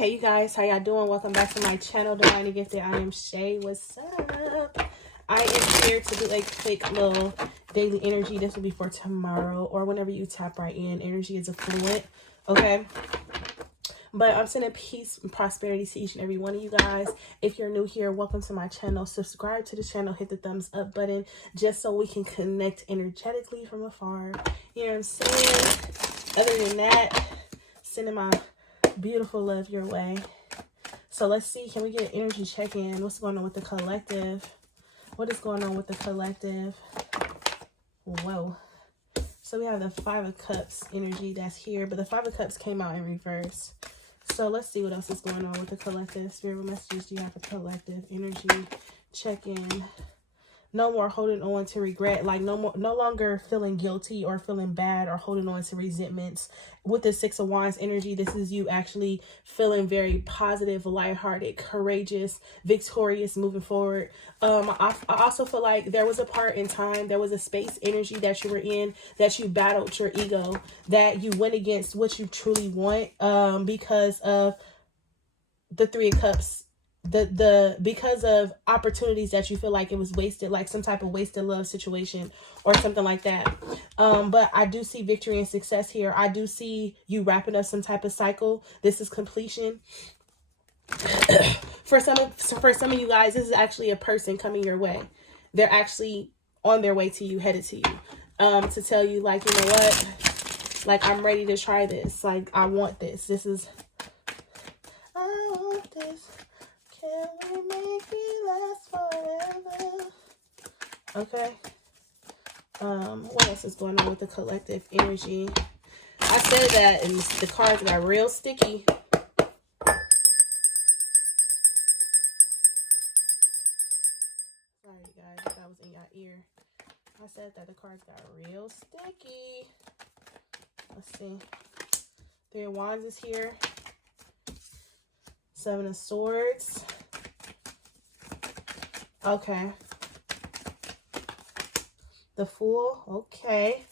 Hey you guys, how y'all doing? Welcome back to my channel, Divinely Gifted. I am Shay. What's up? I am here to do a quick little daily energy. This will be for tomorrow or whenever you tap right in. Energy is affluent, okay? But I'm sending peace and prosperity to each and every one of you guys. If you're new here, welcome to my channel. Subscribe to the channel, hit the thumbs up button, just so we can connect energetically from afar. You know what I'm saying? Other than that, sending my beautiful love your way. So let's see, can we get an energy check-in? What's going on with the collective? What is going on with the collective? Whoa. So we have the Five of Cups energy that's here, but the Five of Cups came out in reverse. So let's see what else is going on with the collective. Spirit, what messages do you have for collective energy check-in? No more holding on to regret, like no longer feeling guilty or feeling bad or holding on to resentments. With the Six of Wands energy, this is you actually feeling very positive, lighthearted, courageous, victorious, moving forward. I also feel like there was a part in time, there was a space energy that you were in, that you battled your ego, that you went against what you truly want, because of the Three of Cups. Because of opportunities that you feel like it was wasted, like some type of wasted love situation or something like that. But I do see victory and success here. I do see you wrapping up some type of cycle. This is completion. For some of you guys, this is actually a person coming your way. They're actually on their way to you, headed to you, to tell you, like, you know what, like, I'm ready to try this. Like, I want this. I want this. Can we make it last forever? Okay. What else is going on with the collective energy? I said that and the cards got real sticky. Sorry, guys, if that was in your ear. I said that the cards got real sticky. Let's see. Three of Wands is here. Seven of Swords. Okay. The Fool. Okay.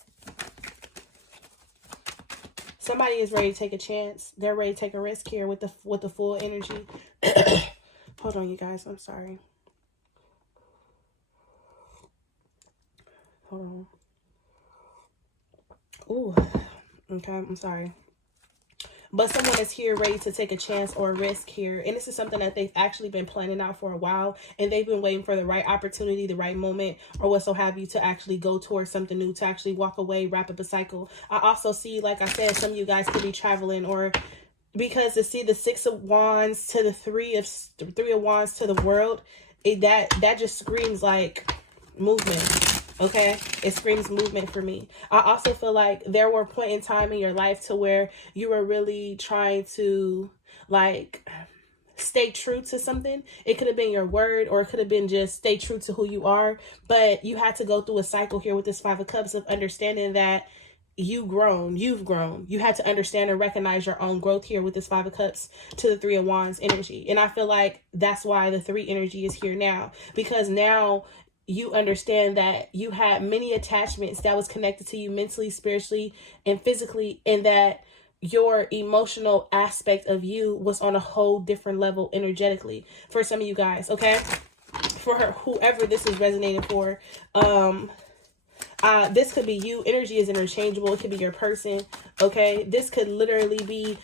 Somebody is ready to take a chance. They're ready to take a risk here with the Fool energy. Hold on, you guys. I'm sorry. Hold on. Ooh. Okay, I'm sorry. But someone is here ready to take a chance or a risk here. And this is something that they've actually been planning out for a while. And they've been waiting for the right opportunity, the right moment, or what so have you, to actually go towards something new, to actually walk away, wrap up a cycle. I also see, like I said, some of you guys could be traveling, or because to see the Six of Wands to the Three of Wands to the World, that just screams like movement. Okay, it screams movement for me. I also feel like there were a point in time in your life to where you were really trying to, like, stay true to something. It could have been your word, or it could have been just stay true to who you are. But you had to go through a cycle here with this Five of Cups of understanding that you've grown. You had to understand and recognize your own growth here with this Five of Cups to the Three of Wands energy. And I feel like that's why the Three energy is here now, because now you understand that you had many attachments that was connected to you mentally, spiritually, and physically, and that your emotional aspect of you was on a whole different level energetically for some of you guys, okay? For whoever this is resonating for, this could be you. Energy is interchangeable. It could be your person, okay? This could literally be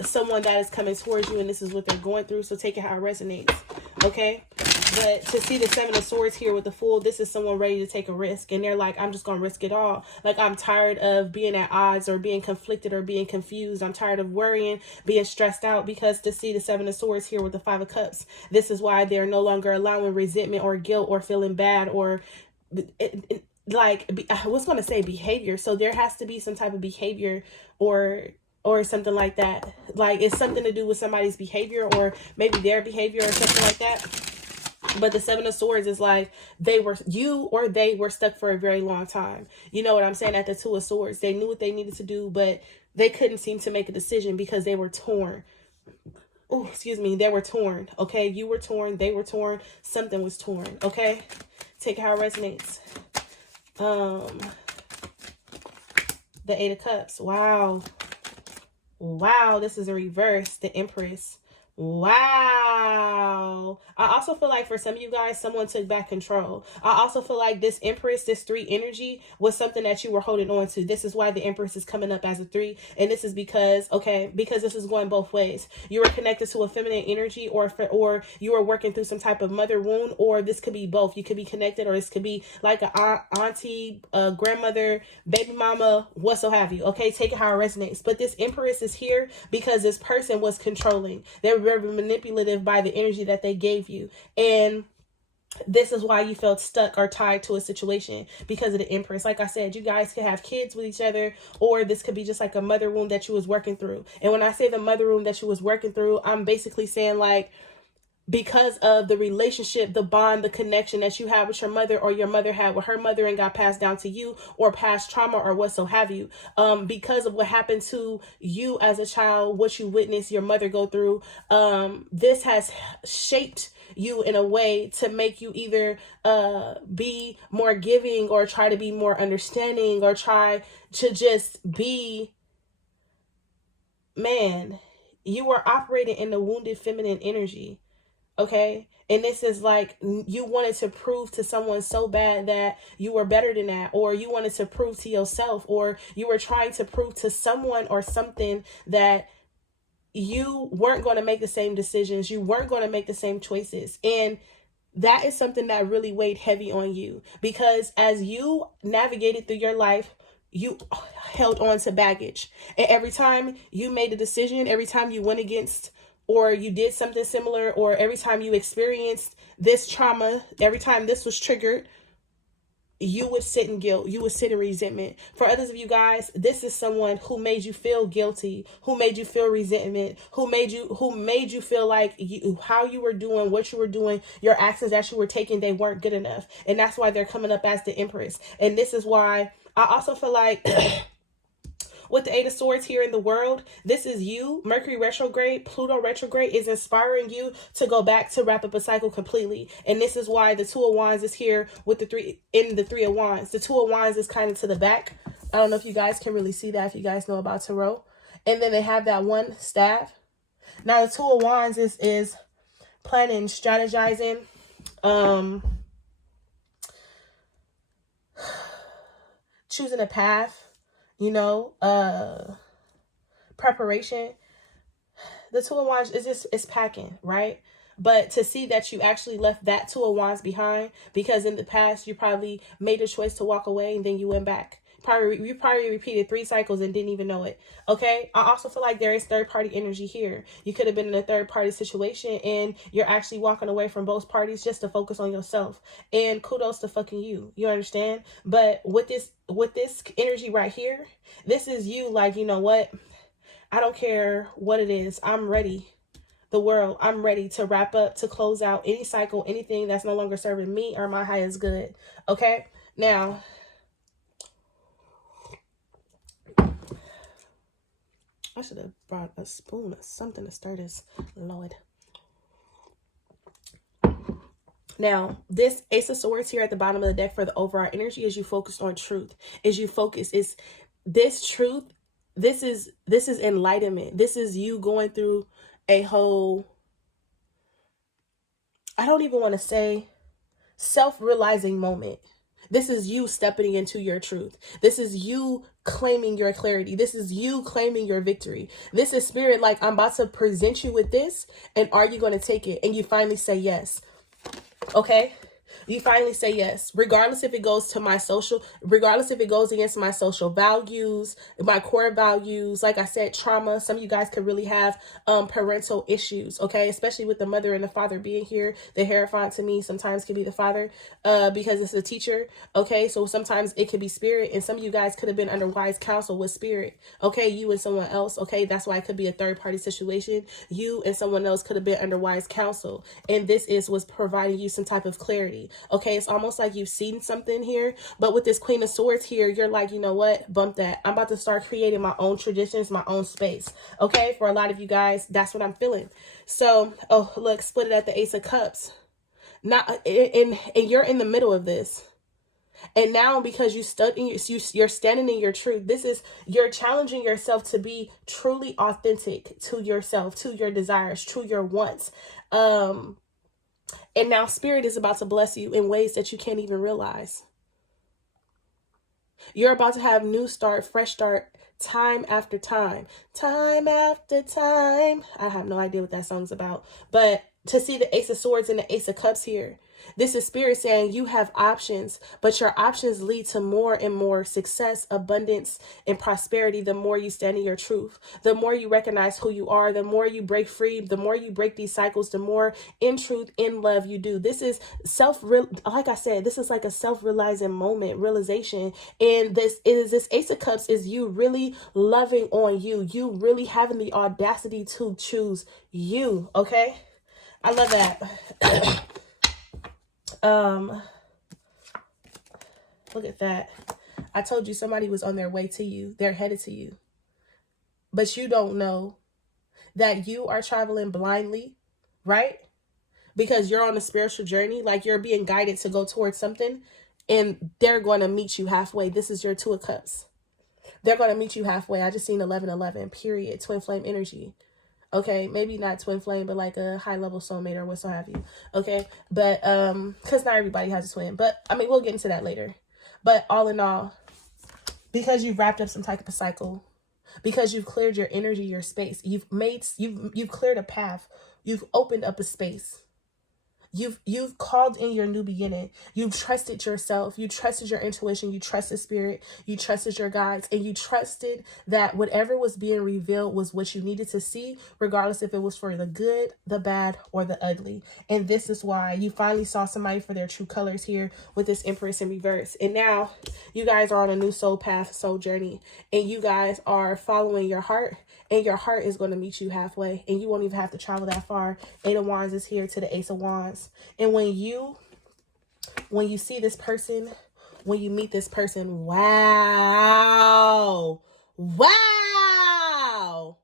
someone that is coming towards you, and this is what they're going through, so take it how it resonates, okay? But to see the Seven of Swords here with the Fool, this is someone ready to take a risk. And they're like, I'm just going to risk it all. Like, I'm tired of being at odds or being conflicted or being confused. I'm tired of worrying, being stressed out. Because to see the Seven of Swords here with the Five of Cups, this is why they're no longer allowing resentment or guilt or feeling bad or I was going to say behavior. So there has to be some type of behavior or something like that. Like, it's something to do with somebody's behavior or maybe their behavior or something like that. But the Seven of Swords is like they were stuck for a very long time. You know what I'm saying? At the Two of Swords, they knew what they needed to do, but they couldn't seem to make a decision because they were torn. Oh, excuse me. They were torn. Okay. You were torn. They were torn. Something was torn. Okay. Take how it resonates. The Eight of Cups. Wow. Wow, this is a reverse, the Empress. Wow. I also feel like for some of you guys, someone took back control. I also feel like this Empress, this 3 energy was something that you were holding on to. This is why the Empress is coming up as a 3. And this is because, because this is going both ways. You were connected to a feminine energy, or you were working through some type of mother wound, or this could be both. You could be connected, or this could be like a auntie, a grandmother, baby mama, what so have you. Okay, take it how it resonates. But this Empress is here because this person was controlling. They were very manipulative by the energy that they gave you. And this is why you felt stuck or tied to a situation, because of the Empress. Like I said, you guys could have kids with each other, or this could be just like a mother wound that you was working through. And when I say the mother wound that you was working through, I'm basically saying like, because of the relationship, the bond, the connection that you have with your mother, or your mother had with her mother and got passed down to you, or past trauma, or what so have you, because of what happened to you as a child, what you witnessed your mother go through, this has shaped you in a way to make you either be more giving, or try to be more understanding, or try to just be, man, you were operating in the wounded feminine energy. Okay. And this is like, you wanted to prove to someone so bad that you were better than that, or you wanted to prove to yourself, or you were trying to prove to someone or something that you weren't going to make the same decisions. You weren't going to make the same choices. And that is something that really weighed heavy on you, because as you navigated through your life, you held on to baggage. And every time you made a decision, every time you went against, or you did something similar, or every time you experienced this trauma, every time this was triggered, you would sit in guilt, you would sit in resentment. For others of you guys, this is someone who made you feel guilty, who made you feel resentment, who made you feel like how you were doing, what you were doing, your actions that you were taking, they weren't good enough. And that's why they're coming up as the Empress. And this is why I also feel like with the 8 of Swords here in the world, this is you. Mercury retrograde, Pluto retrograde is inspiring you to go back to wrap up a cycle completely. And this is why the 2 of Wands is here with the 3 of Wands. The 2 of Wands is kind of to the back. I don't know if you guys can really see that, if you guys know about tarot. And then they have that 1 staff. Now the 2 of Wands is planning, strategizing, choosing a path, preparation. The 2 of Wands is packing, right? But to see that you actually left that 2 of Wands behind, because in the past you probably made a choice to walk away and then you went back. You probably repeated 3 cycles and didn't even know it. Okay. I also feel like there is third party energy here. You could have been in a third party situation and you're actually walking away from both parties just to focus on yourself. And kudos to fucking you. You understand? But with this energy right here, this is you like, you know what? I don't care what it is. I'm ready. The world, I'm ready to wrap up, to close out any cycle, anything that's no longer serving me or my highest good. Okay. Now, I should have brought a spoon or something to stir this, Lord. Now, this Ace of Swords here at the bottom of the deck for the overall energy is you focused on truth. Is you focus, is this truth, this is enlightenment. This is you going through a whole, I don't even want to say self-realizing moment. This is you stepping into your truth. This is you claiming your clarity. This is you claiming your victory. This is spirit like, I'm about to present you with this, and are you going to take it? And you finally say yes. Okay? You finally say yes, regardless if it goes to my social, regardless if it goes against my social values, my core values. Like I said, trauma. Some of you guys could really have parental issues, okay? Especially with the mother and the father being here. The Hierophant to me sometimes could be the father because it's a teacher, okay? So sometimes it could be spirit, and some of you guys could have been under wise counsel with spirit, okay? You and someone else, okay? That's why it could be a third party situation. You and someone else could have been under wise counsel, and this was providing you some type of clarity. Okay, it's almost like you've seen something here, but with this Queen of Swords here, you're like, you know what? Bump that. I'm about to start creating my own traditions, my own space. Okay, for a lot of you guys, that's what I'm feeling. So, oh, look, split it at the Ace of Cups. Not, and you're in the middle of this. And now, because you're standing in your truth, you're challenging yourself to be truly authentic to yourself, to your desires, to your wants. And now Spirit is about to bless you in ways that you can't even realize. You're about to have new start, fresh start, time after time, time after time. I have no idea what that song's about, but to see the Ace of Swords and the Ace of Cups here, this is Spirit saying you have options, but your options lead to more and more success, abundance, and prosperity. The more you stand in your truth, the more you recognize who you are, the more you break free, the more you break these cycles, the more in truth, in love you do. This is like I said, this is like a self-realizing moment, realization. And this Ace of Cups is you really loving on you, you really having the audacity to choose you. Okay. I love that. Look at that. I told you somebody was on their way to you. They're headed to you. But you don't know that you are traveling blindly, right? Because you're on a spiritual journey, like you're being guided to go towards something, and they're going to meet you halfway. This is your Two of Cups. They're going to meet you halfway. I just seen 1111, period. Twin flame energy. Okay, maybe not twin flame, but like a high level soulmate or what so have you. Okay, but because not everybody has a twin, but I mean we'll get into that later. But all in all, because you've wrapped up some type of cycle, because you've cleared your energy, your space, you've cleared a path, you've opened up a space. You've called in your new beginning. You've trusted yourself. You trusted your intuition. You trusted Spirit. You trusted your guides. And you trusted that whatever was being revealed was what you needed to see, regardless if it was for the good, the bad, or the ugly. And this is why you finally saw somebody for their true colors here with this Empress in reverse. And now you guys are on a new soul path, soul journey. And you guys are following your heart. And your heart is going to meet you halfway. And you won't even have to travel that far. Eight of Wands is here to the Ace of Wands. And when you see this person, when you meet this person, wow, wow,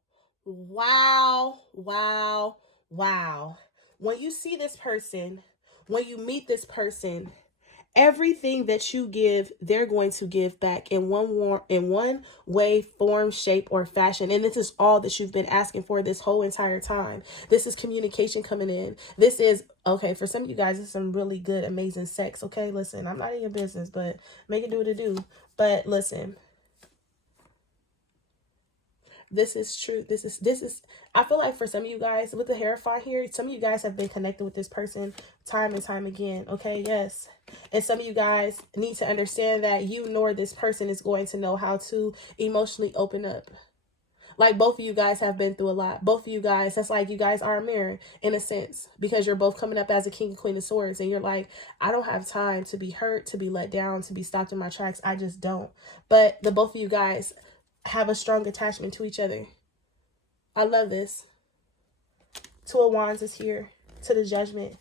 wow, wow, wow. When you see this person, when you meet this person, everything that you give, they're going to give back in one way, form, shape, or fashion. And this is all that you've been asking for this whole entire time. This is communication coming in. This is, okay, for some of you guys, this is some really good, amazing sex. Okay, listen, I'm not in your business, but make it do what it do. But listen, this is true. This is, I feel like for some of you guys with the Hierophant here, some of you guys have been connected with this person time and time again. Okay, yes. And some of you guys need to understand that you nor this person is going to know how to emotionally open up. Like both of you guys have been through a lot. Both of you guys, that's like you guys are a mirror in a sense, because you're both coming up as a King and Queen of Swords. And you're like, I don't have time to be hurt, to be let down, to be stopped in my tracks. I just don't. But the both of you guys have a strong attachment to each other. I love this. Two of Wands is here to the Judgment.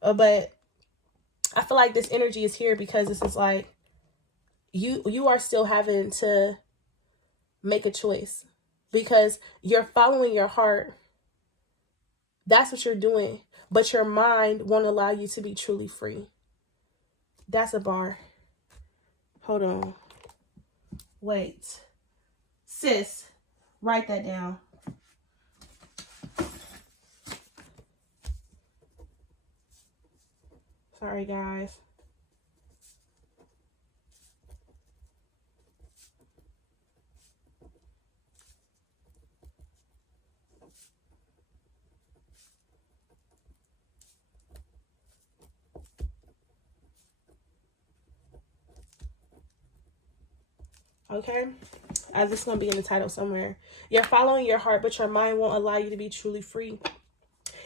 But I feel like this energy is here because this is like you are still having to make a choice, because you're following your heart. That's what you're doing, but your mind won't allow you to be truly free. That's a bar. Hold on. Wait. Sis, write that down. Sorry, guys. Okay, as it's going to be in the title somewhere. You're following your heart, but your mind won't allow you to be truly free.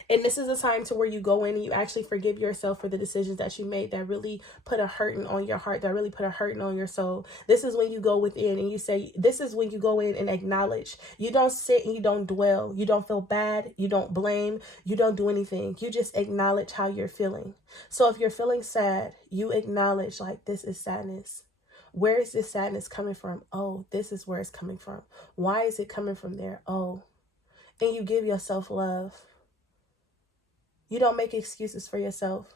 And this is a time to where you go in and you actually forgive yourself for the decisions that you made that really put a hurting on your heart, that really put a hurting on your soul. This is when you go within and you say, this is when you go in and acknowledge. You don't sit and you don't dwell. You don't feel bad. You don't blame. You don't do anything. You just acknowledge how you're feeling. So if you're feeling sad, you acknowledge, like, this is sadness. Where is this sadness coming from? Oh, this is where it's coming from. Why is it coming from there? Oh, and you give yourself love. You don't make excuses for yourself,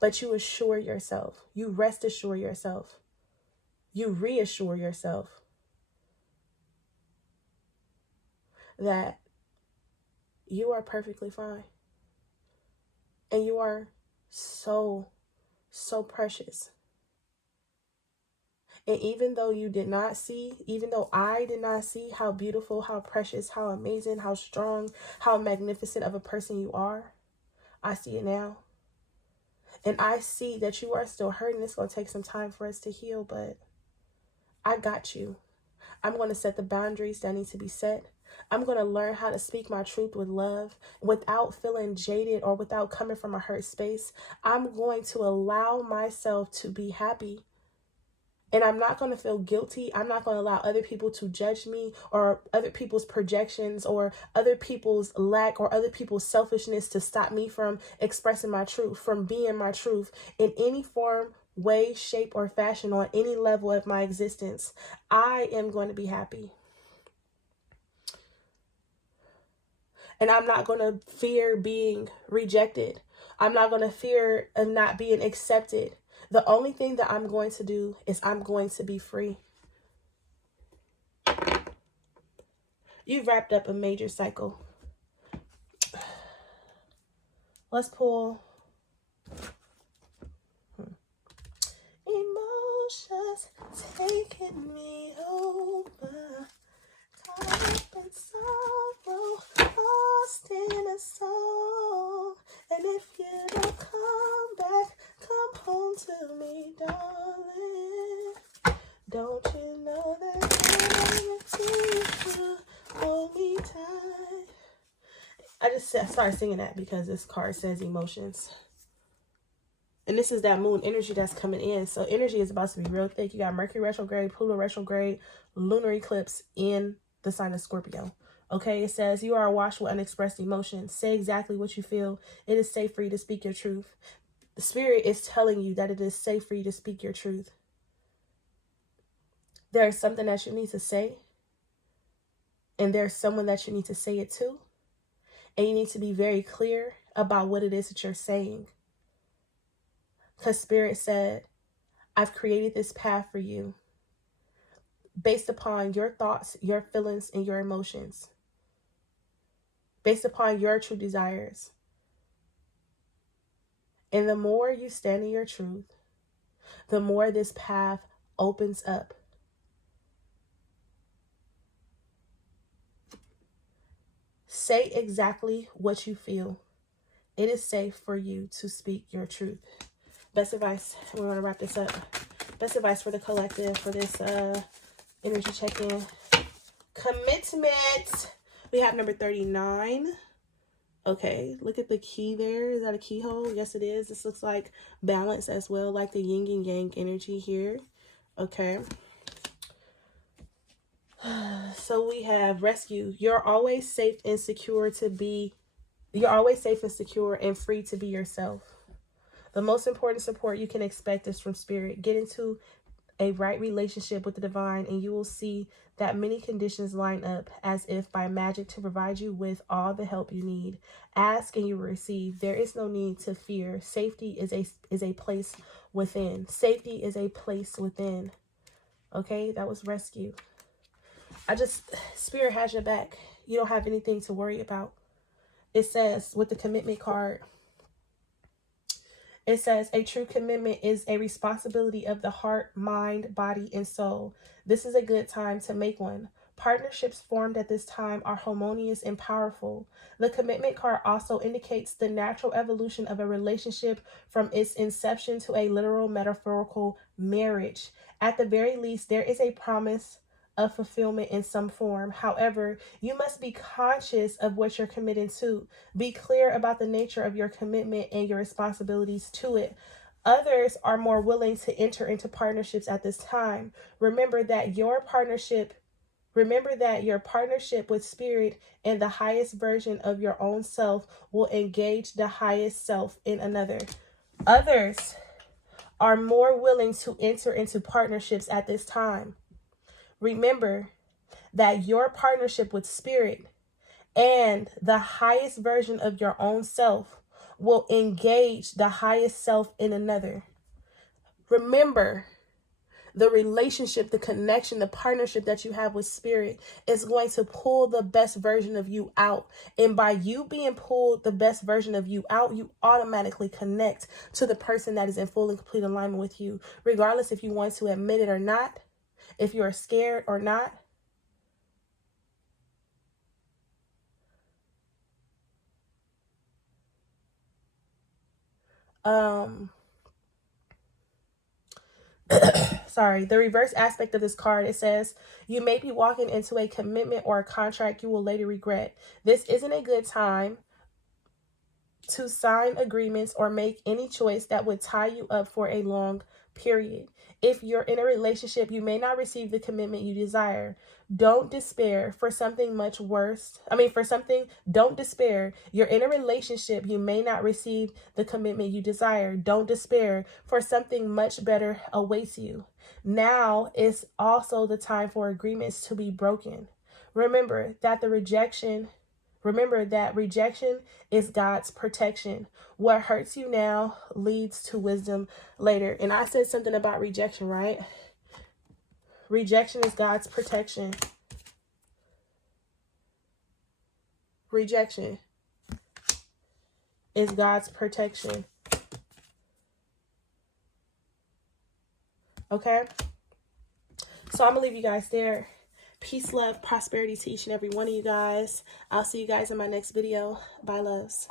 but you assure yourself. You rest assure yourself. You reassure yourself that you are perfectly fine. And you are so, so precious. And even though you did not see, even though I did not see how beautiful, how precious, how amazing, how strong, how magnificent of a person you are, I see it now. And I see that you are still hurting. It's going to take some time for us to heal, but I got you. I'm going to set the boundaries that need to be set. I'm going to learn how to speak my truth with love without feeling jaded or without coming from a hurt space. I'm going to allow myself to be happy. And I'm not going to feel guilty. I'm not going to allow other people to judge me, or other people's projections, or other people's lack, or other people's selfishness to stop me from expressing my truth, from being my truth in any form, way, shape, or fashion, on any level of my existence. I am going to be happy. And I'm not going to fear being rejected. I'm not going to fear of not being accepted. The only thing that I'm going to do is I'm going to be free. You've wrapped up a major cycle. Let's pull. Emotions taking me over. Caught up in sorrow, lost in a song. And if you don't come back, come home to me, darling. Don't you know that you hold me tight? I just started singing that because this card says emotions. And this is that moon energy that's coming in. So energy is about to be real thick. You got Mercury retrograde, Pluto retrograde, lunar eclipse in the sign of Scorpio. Okay, it says you are awash with unexpressed emotions. Say exactly what you feel. It is safe for you to speak your truth. The spirit is telling you that it is safe for you to speak your truth. There is something that you need to say. And there's someone that you need to say it to. And you need to be very clear about what it is that you're saying. Because Spirit said, I've created this path for you based upon your thoughts, your feelings, and your emotions. Based upon your true desires. And the more you stand in your truth, the more this path opens up. Say exactly what you feel. It is safe for you to speak your truth. Best advice. We're going to wrap this up. Best advice for the collective for this energy check-in. Commitment. We have number 39. Okay, look at the key there. Is that a keyhole? Yes, it is. This looks like balance as well, like the yin and yang energy here. Okay. So we have rescue. You're always safe and secure to be. You're always safe and secure and free to be yourself. The most important support you can expect is from Spirit. Get into a right relationship with the divine, and you will see that many conditions line up as if by magic to provide you with all the help you need. Ask and you will receive. There is no need to fear. Safety is a place within. Safety is a place within. Okay, that was rescue. Spirit has your back. You don't have anything to worry about. It says with the commitment card, it says a true commitment is a responsibility of the heart, mind, body, and soul. This is a good time to make one. Partnerships formed at this time are harmonious and powerful. The commitment card also indicates the natural evolution of a relationship from its inception to a literal metaphorical marriage. At the very least, there is a promise of fulfillment in some form. However, you must be conscious of what you're committing to. Be clear about the nature of your commitment and your responsibilities to it. Others are more willing to enter into partnerships at this time. Remember that your partnership with Spirit and the highest version of your own self will engage the highest self in another. Others are more willing to enter into partnerships at this time. Remember that your partnership with Spirit and the highest version of your own self will engage the highest self in another. Remember, the relationship, the connection, the partnership that you have with spirit is going to pull the best version of you out. And by you being pulled the best version of you out, you automatically connect to the person that is in full and complete alignment with you, regardless if you want to admit it or not, if you're scared or not. Sorry, the reverse aspect of this card, it says, you may be walking into a commitment or a contract you will later regret. This isn't a good time to sign agreements or make any choice that would tie you up for a long period. If you're in a relationship, you may not receive the commitment you desire. Don't despair for something much worse. Don't despair. You're in a relationship, you may not receive the commitment you desire. Don't despair, for something much better awaits you. Now is also the time for agreements to be broken. Remember that rejection is God's protection. What hurts you now leads to wisdom later. And I said something about rejection, right? Rejection is God's protection. Rejection is God's protection. Okay? So I'm going to leave you guys there. Peace, love, prosperity to each and every one of you guys. I'll see you guys in my next video. Bye, loves.